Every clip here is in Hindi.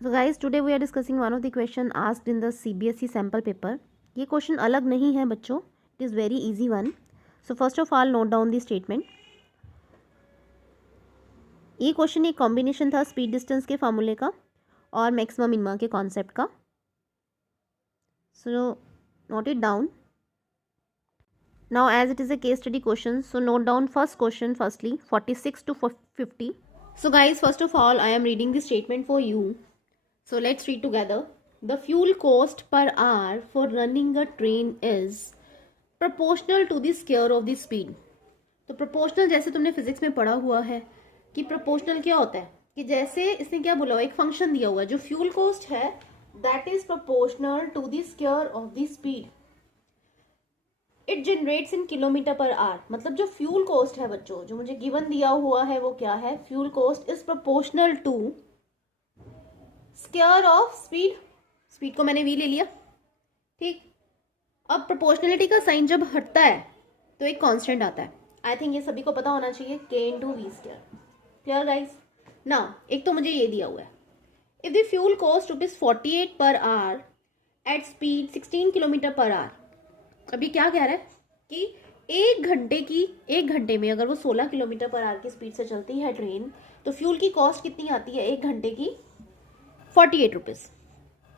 So guys, today we are discussing one of the question asked in the CBSE sample paper. ये क्वेश्चन अलग नहीं है बच्चों, it is very easy one. So first of all note down the statement. ये क्वेश्चन एक कॉम्बिनेशन था स्पीड डिस्टेंस के फार्मूले का और मैक्सिमम मिनिमा के कॉन्सेप्ट का. So note it down. Now as it is a case study question, so note down first question firstly 46 to 50. So guys, first of all I am reading the statement for you. So let's read together. The fuel cost per hour for running a train is proportional to the square of the speed. तो proportional जैसे तुमने फिजिक्स में पढ़ा हुआ है कि proportional क्या होता है कि जैसे इसने क्या बोला हुआ, एक फंक्शन दिया हुआ है जो फ्यूल कॉस्ट है that is proportional to the square of the speed. It generates in kilometre per our. मतलब जो फ्यूल कॉस्ट है बच्चों, जो मुझे गिवन दिया हुआ है वो क्या है, fuel cost is proportional to square of speed. Speed को मैंने वी ले लिया, ठीक. अब प्रोपोर्शनलिटी का साइन जब हटता है तो एक कांस्टेंट आता है. आई थिंक ये सभी को पता होना चाहिए, के into v square. Clear guys? ना एक तो मुझे ये दिया हुआ है, if the fuel cost ₹48 per hour at speed 16 kilometre per hour. अभी क्या कह रहा है कि एक घंटे में अगर वो 16 किलोमीटर पर आवर की स्पीड से चलती है ट्रेन, तो फ्यूल की कॉस्ट कितनी आती है एक घंटे की? 48 rupees.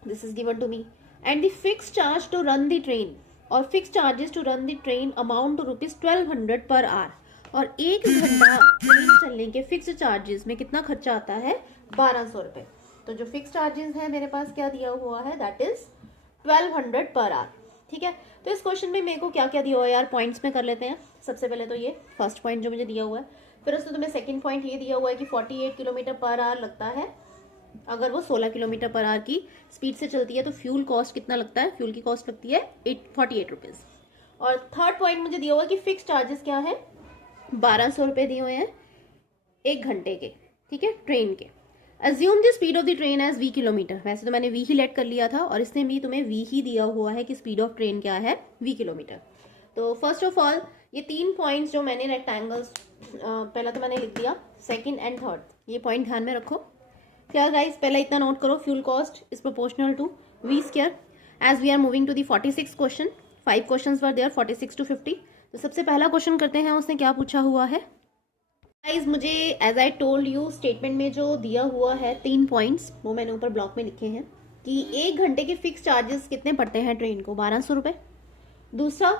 This is given to me. And the fix charge to run the train और fix charges to run the train amount to ₹1200 per our. और एक घंटा ट्रेन चलने के फिक्स चार्जेस में कितना खर्चा आता है? 1200 रुपये. तो जो फिक्स चार्जेस है मेरे पास क्या दिया हुआ है, दैट इज 1200 पर आवर. ठीक है. तो इस क्वेश्चन में मेरे को क्या क्या दिया हुआ है यार, पॉइंट्स में कर लेते हैं. सबसे पहले तो ये फर्स्ट पॉइंट जो मुझे दिया हुआ है, फिर उसमें तुम्हें सेकंड पॉइंट ये दिया हुआ है कि 48 किलोमीटर पर आवर लगता है अगर वो 16 किलोमीटर पर आवर की स्पीड से चलती है. तो फ्यूल कॉस्ट कितना लगता है? फ्यूल की कॉस्ट लगती है 48 रुपीज़. और थर्ड पॉइंट मुझे दिया हुआ है कि फिक्स चार्जेस क्या है, 1200 रुपये दिए हुए हैं एक घंटे के. ठीक है, ट्रेन के. Assume the speed of the train as v kilometre. वैसे तो मैंने v ही लेट कर लिया था और इसने भी तुम्हें v ही दिया हुआ है कि स्पीड ऑफ ट्रेन क्या है, v किलोमीटर. तो फर्स्ट ऑफ ऑल ये तीन पॉइंट्स जो मैंने रेक्टेंगल्स पहला तो मैंने लिख दिया, सेकंड एंड थर्ड ये पॉइंट ध्यान में रखो. क्या गाइस, पहला इतना नोट करो, fuel cost is proportional to v square. As we are moving to the 46 question, 5 question were there 46 to 50. तो सबसे पहला क्वेश्चन करते हैं, उसने क्या पूछा हुआ है गाइस. मुझे as I told you statement में जो दिया हुआ है 3 पॉइंट्स वो मैंने ऊपर ब्लॉक में लिखे हैं कि एक घंटे के फिक्स चार्जेस कितने पड़ते हैं ट्रेन को, 1200 रुपये. दूसरा,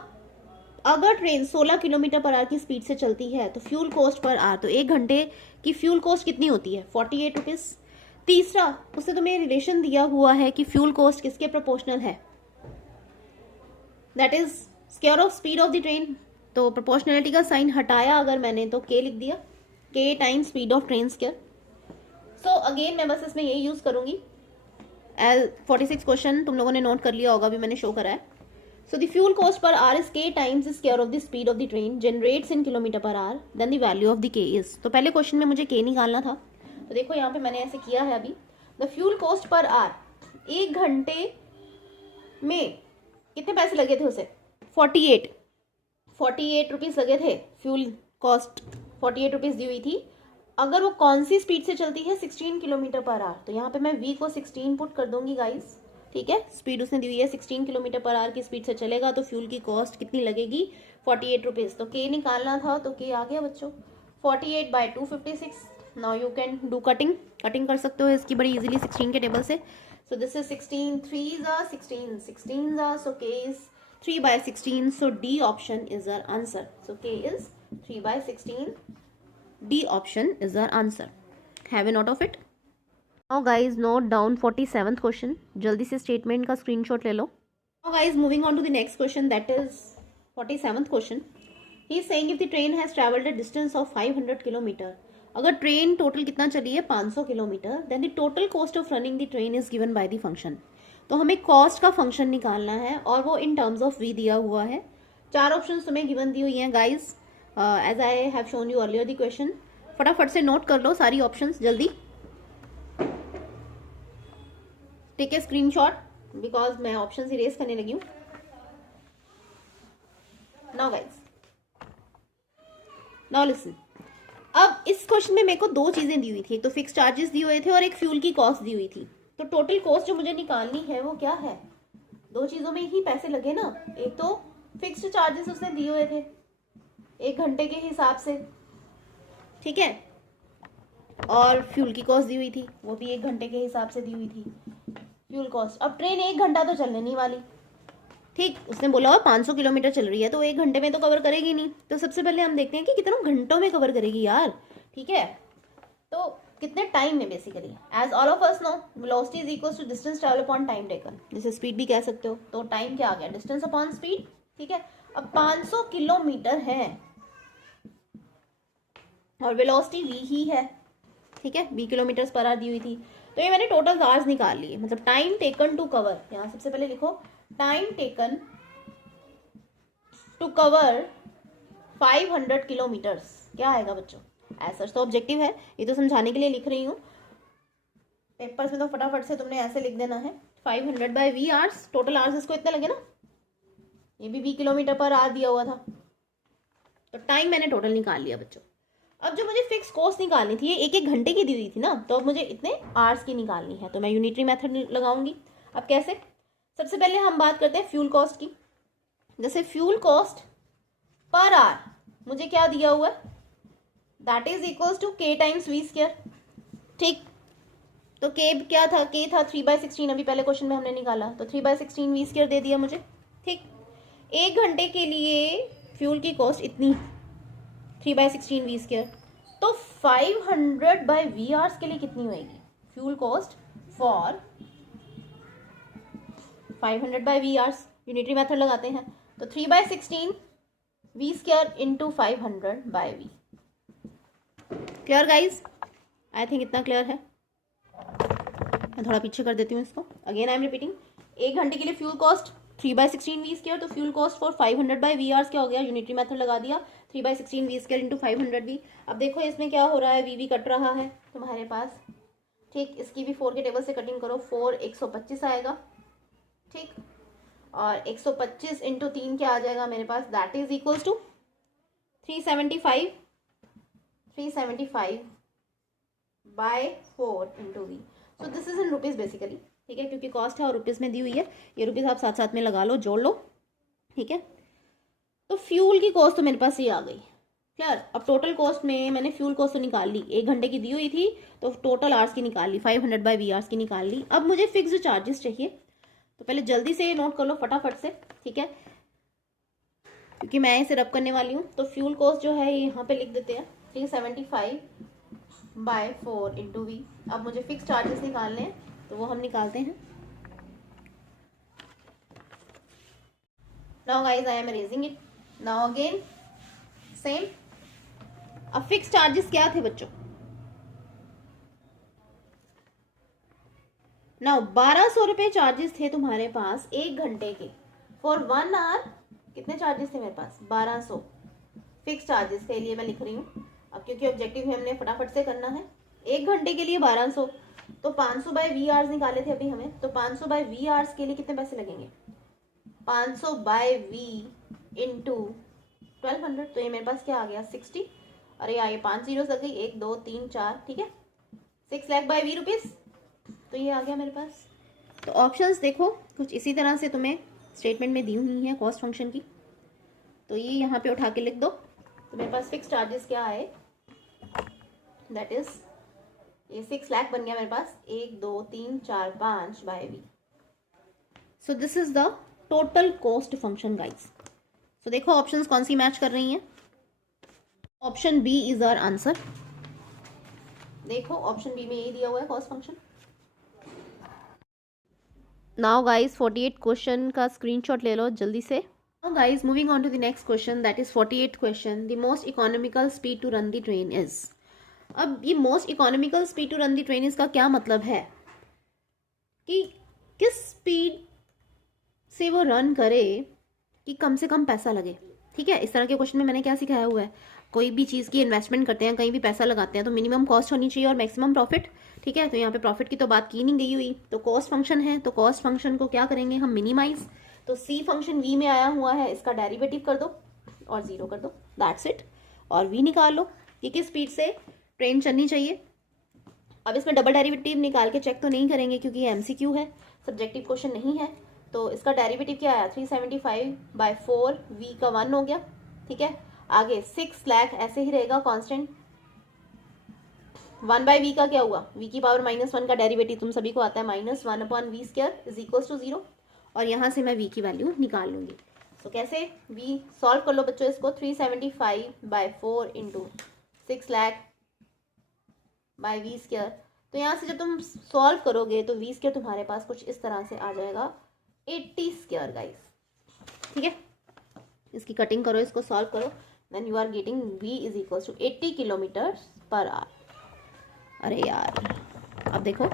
अगर ट्रेन 16 किलोमीटर पर आवर की स्पीड से चलती है तो फ्यूल कॉस्ट पर आवर, तो एक घंटे की फ्यूल कॉस्ट कितनी होती है, 48 रुपीज़. तीसरा, उससे तुम्हें रिलेशन दिया हुआ है कि फ्यूल कॉस्ट किसके प्रोपोर्शनल है, that is square of speed of the train. तो प्रोपोर्शनलिटी का साइन हटाया अगर मैंने तो के लिख दिया, के time speed of train square. So again मैं बस इसमें यही यूज करूंगी. 46 क्वेश्चन तुम लोगों ने नोट कर लिया होगा, अभी मैंने शो करा है. So the fuel cost per hour is K times the square of the speed of the train generates in kilometre per hour, then the value of the K is. तो पहले क्वेश्चन में मुझे के निकालना था, तो देखो यहाँ पे मैंने ऐसे किया है. अभी the fuel cost per our एक घंटे में कितने पैसे लगे थे उसे, 48 रुपीज़ लगे थे. फ्यूल कॉस्ट 48 रुपीज़ दी हुई थी. अगर वो कौन सी स्पीड से चलती है, 16 किलोमीटर पर आवर. तो यहाँ पे मैं v को 16 पुट कर दूंगी गाइस. ठीक है, स्पीड उसने दी हुई है 16 किलोमीटर पर आवर की स्पीड से चलेगा तो फ्यूल की कॉस्ट कितनी लगेगी, 48 रुपीज़. तो के निकालना था तो के आ गया बच्चों, 48/256. Now you can do cutting कर सकते हो इसकी बड़ी इजीली 16 के टेबल से. सो this is 16 3s are 16 are, so k is 3/16. So D option is our answer. So K is 3/16. D option is our answer. Have a note of it. Now guys, note down 47th question. जल्दी से स्टेटमेंट का स्क्रीनशॉट ले लो. Now guys, moving on to the next question, that is 47th question. He is saying if the train has traveled a distance of 500 kilometer. अगर ट्रेन टोटल कितना चली है, 500 kilometre, then the total cost of running the train is given by the function. तो हमें कॉस्ट का फंक्शन निकालना है और वो इन टर्म्स ऑफ वी दिया हुआ है. 4 ऑप्शन तुम्हें गिवन दी हुई हैं guys, as I have shown you earlier the question. फटाफट से नोट कर लो सारी ऑप्शंस जल्दी. टेक ए स्क्रीनशॉट बिकॉज मैं ऑप्शंस इरेज करने लगी हूँ. Now guys, now listen. अब इस क्वेश्चन में मेरे को दो चीजें दी हुई थी, एक तो फिक्स चार्जेस दिए हुए थे और एक फ्यूल की कॉस्ट दी हुई थी. तो टोटल कॉस्ट जो मुझे निकालनी है वो क्या है, दो चीज़ों में ही पैसे लगे ना, एक तो फिक्स्ड चार्जेस उसने दिए हुए थे 1 घंटे के हिसाब से, ठीक है, और फ्यूल की कॉस्ट दी हुई थी, वो भी 1 घंटे के हिसाब से दी हुई थी फ्यूल कॉस्ट। अब ट्रेन 1 घंटा तो चलने नहीं वाली, ठीक, उसने बोला और 500 किलोमीटर चल रही है तो 1 घंटे में तो कवर करेगी नहीं। तो सबसे पहले हम देखते हैं कि कितने घंटों में कवर करेगी यार, ठीक है, तो कितने टाइम में basically. As all of us know velocity is equal to distance travel upon time taken, जैसे स्पीड भी कह सकते हो, तो टाइम क्या आ गया, डिस्टेंस अपॉन स्पीड, ठीक है। अब 500 किलोमीटर है और वेलोसिटी v ही है, ठीक है, v किलोमीटर पर आवर दी हुई थी, तो ये मैंने टोटल आवर्स निकाल लिए, मतलब टाइम टेकन टू कवर, यहाँ सबसे पहले लिखो time taken to cover 500 kilometres, क्या आएगा बच्चों, ऐसा तो ऑब्जेक्टिव है, ये तो समझाने के लिए लिख रही हूँ, पेपर्स में तो फटाफट से तुमने ऐसे लिख देना है 500 by v hours, total hours इसको इतना लगे ना, ये भी v किलोमीटर पर आवर दिया हुआ था, तो टाइम मैंने टोटल निकाल लिया बच्चों। अब जो मुझे फिक्स कॉस्ट निकालनी थी, ये 1-1 घंटे की दी हुई थी ना, तो अब मुझे इतने आवर्स की निकालनी है, तो मैं यूनिटरी मेथड लगाऊंगी। अब कैसे, सबसे पहले हम बात करते हैं फ्यूल कॉस्ट की। जैसे फ्यूल कॉस्ट पर आवर मुझे क्या दिया हुआ है, that is equals to k times v square, ठीक, तो k क्या था, k था 3/16, अभी पहले क्वेश्चन में हमने निकाला, तो 3/16 v स्क्वायर दे दिया मुझे, ठीक। 1 घंटे के लिए फ्यूल की कॉस्ट इतनी 3/16 v स्क्वायर, तो 500 बाय वी आवर्स के लिए कितनी होएगी fuel cost for 500 by v hours, unitary method लगाते हैं, तो 3/16 v square into 500 by v। Clear guys, I think इतना क्लियर है, मैं थोड़ा पीछे कर देती हूँ इसको, अगेन आई एम रिपीटिंग, 1 घंटे के लिए फ्यूल कॉस्ट 3/16 v स्क्वायर, तो fuel cost for 500 by v hours क्या हो गया, यूनिटरी मेथड लगा दिया, 3/16 v स्क्वायर इंटू 500 v। अब देखो इसमें क्या हो रहा है, v कट रहा है तुम्हारे पास, ठीक, इसकी भी 4 के टेबल से कटिंग करो, 4 125 आएगा, ठीक, और 125 इंटू 3 क्या आ जाएगा मेरे पास, that is equals to 375 by 4 into V, so this is in rupees basically, ठीक है, क्योंकि कॉस्ट है और रुपीज़ में दी हुई है, ये रुपीज़ आप साथ साथ में लगा लो, जोड़ लो, ठीक है। तो फ्यूल की कॉस्ट तो मेरे पास ये आ गई, क्लियर। अब टोटल कॉस्ट में मैंने फ्यूल कॉस्ट तो निकाल ली, 1 घंटे की दी हुई थी, तो टोटल आवर्स की निकाल ली, 500 बाय वी आवर्स की निकाल ली। अब मुझे फिक्स्ड चार्जेस चाहिए, तो पहले जल्दी से नोट कर लो फटाफट से, ठीक है, क्योंकि मैं इसे रब करने वाली हूँ। तो फ्यूल कॉस्ट जो है यहाँ पे लिख देते हैं, 375 बाय 4 इंटू वी। अब मुझे फिक्स चार्जेस निकालने हैं, तो वो हम निकालते हैं। Now guys I am arranging it, now again same. अब फिक्स चार्जेस क्या थे बच्चों, नाउ 1200 रुपये चार्जेस थे तुम्हारे पास 1 घंटे के, फॉर 1 आवर कितने चार्जेस थे मेरे पास, 1200 फिक्स चार्जेस के लिए मैं लिख रही हूँ। अब क्योंकि ऑब्जेक्टिव है हमने फटाफट से करना है, 1 घंटे के लिए 1200, तो 500 बाय वी आवर्स निकाले थे अभी हमें, तो 500 बाय वी आवर्स के लिए कितने पैसे लगेंगे, 500 बाय वी इंटू 1200, तो ये मेरे पास क्या आ गया 60, अरे यार ये 5 जीरो लग गई, 1 2 3 4, ठीक है, 6 लाख बाय वी रुपीज़, तो ये आ गया मेरे पास। तो ऑप्शंस देखो कुछ इसी तरह से तुम्हें स्टेटमेंट में दी हुई है कॉस्ट फंक्शन की, तो ये यहाँ पे उठा के लिख दो। तो मेरे पास फिक्स चार्जेस क्या आए, दैट इज ये 6 लाख बन गया मेरे पास, 1 2 3 4 5 by V. So this is the total cost function guys. सो देखो ऑप्शंस कौन सी मैच कर रही हैं, option B is our answer. देखो ऑप्शन बी में यही दिया हुआ है cost function. Now guys 48 question का स्क्रीनशॉट ले लो जल्दी से। Now guys moving on to the next question, that is 48th question, the most economical speed to run the train is. अब ये most economical speed to run the train इसका क्या मतलब है कि किस स्पीड से वो रन करे कि कम से कम पैसा लगे, ठीक है। इस तरह के क्वेश्चन में मैंने क्या सिखाया हुआ है, कोई भी चीज़ की इन्वेस्टमेंट करते हैं, कहीं भी पैसा लगाते हैं, तो मिनिमम कॉस्ट होनी चाहिए और मैक्सिमम प्रॉफिट, ठीक है। तो यहाँ पे प्रॉफिट की तो बात की नहीं गई हुई, तो कॉस्ट फंक्शन है, तो कॉस्ट फंक्शन को क्या करेंगे हम, मिनिमाइज। तो सी फंक्शन वी में आया हुआ है, इसका डेरिवेटिव कर दो और 0 कर दो, दैट्स इट। और वी निकाल लो कि किस स्पीड से ट्रेन चलनी चाहिए, अब इसमें डबल डेरिवेटिव निकाल के चेक तो नहीं करेंगे क्योंकि ये MCQ है, सब्जेक्टिव क्वेश्चन नहीं है। तो इसका डेरिवेटिव क्या आया, 375/4, v का 1 हो गया, ठीक है। आगे 6 लाख ऐसे ही रहेगा कांस्टेंट। 1/v का क्या हुआ, v की पावर -1 का डेरिवेटिव तुम सभी को आता है -1/v² इज इक्वल्स टू 0, और यहाँ से मैं v की वैल्यू निकाल लूंगी। तो कैसे, v सॉल्व कर लो बच्चों इसको, 375/4 इंटू 6 लाख बाय v²। तो यहाँ से जब तुम सॉल्व करोगे तो v² तुम्हारे पास कुछ इस तरह से आ जाएगा 80² गाइस, ठीक है। इसकी कटिंग करो, इसको सॉल्व करो, then you are getting v is equals to 80 km/h। अरे यार, अब देखो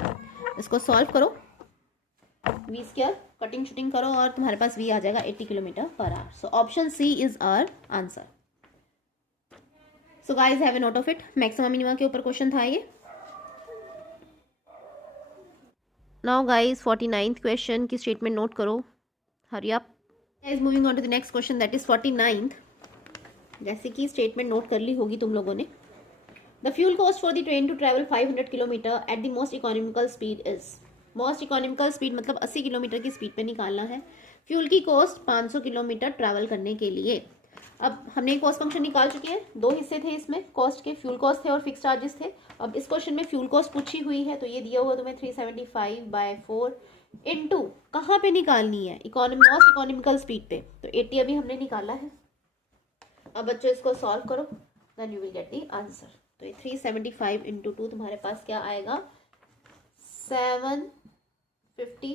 इसको सॉल्व करो, v² कटिंग शूटिंग करो और तुम्हारे पास v आ जाएगा 80 km/h। So option C is our answer. So guys have a note of it, maximum minimum के ऊपर क्वेश्चन था ये। नाउ गाइज 49th क्वेश्चन की स्टेटमेंट नोट करो, hurry up. Guys moving on to the next question that is 49th। जैसे कि स्टेटमेंट नोट कर ली होगी तुम लोगों ने। The fuel cost for the train to travel 500 kilometre at the most economical speed is, most economical speed मतलब 80 किलोमीटर की स्पीड पे निकालना है। फ्यूल की कॉस्ट 500 किलोमीटर ट्रैवल करने के लिए। अब हमने कॉस्ट फंक्शन निकाल चुके हैं, दो हिस्से थे इसमें कॉस्ट के, फ्यूल कॉस्ट थे और फिक्स चार्जेस थे। अब इस क्वेश्चन में फ्यूल कॉस्ट पूछी हुई है, तो ये दिया हुआ तुम्हें 375/4 इंटू कहाँ पे निकालनी है, मोस्ट इकोनॉमिकल स्पीड पे, तो 80 अभी हमने निकाला है। अब बच्चों इसको सॉल्व करो, then you will get the answer. तो ये 375 इंटू 2 तुम्हारे पास क्या आएगा, 750,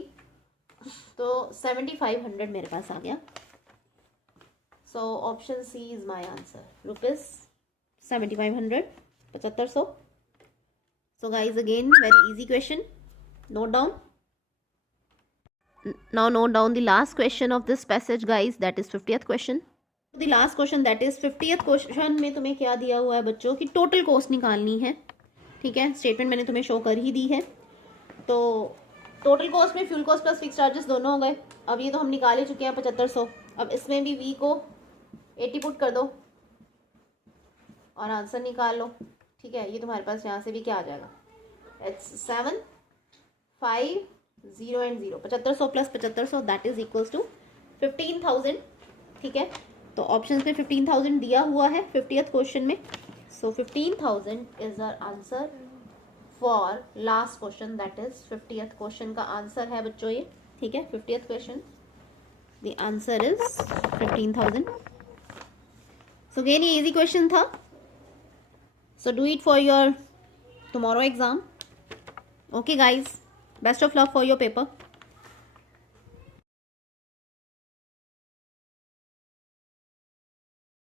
तो 7500 मेरे पास आ गया। So option C is my answer, ₹7500, 7500। So guys again very easy question, note down. Now note down the last question of this passage guys, that is 50th question. The last question that is 50th question में तुम्हें क्या दिया हुआ है बच्चों की टोटल कॉस्ट निकालनी है, ठीक है। स्टेटमेंट मैंने तुम्हें शो कर ही दी है। तो टोटल कॉस्ट में fuel cost plus fix charges दोनों हो गए। अब ये तो हम निकाल ही चुके हैं 7500। अब इसमें भी v को 80 पुट कर दो और आंसर निकाल लो, ठीक है। ये तुम्हारे पास यहाँ से भी क्या आ जाएगा, it's 7 5 0 and 0, 7500 plus 7500 that is equals to 15,000, ठीक है। तो ऑप्शन में 15,000 दिया हुआ है 50th क्वेश्चन में। So 15,000 is our answer for last question, that is 50th question का आंसर है बच्चों ये, ठीक है। 50th question the answer is 15,000। So again ये इजी क्वेश्चन था, so do it for your tomorrow exam. Okay guys, best of luck for your paper.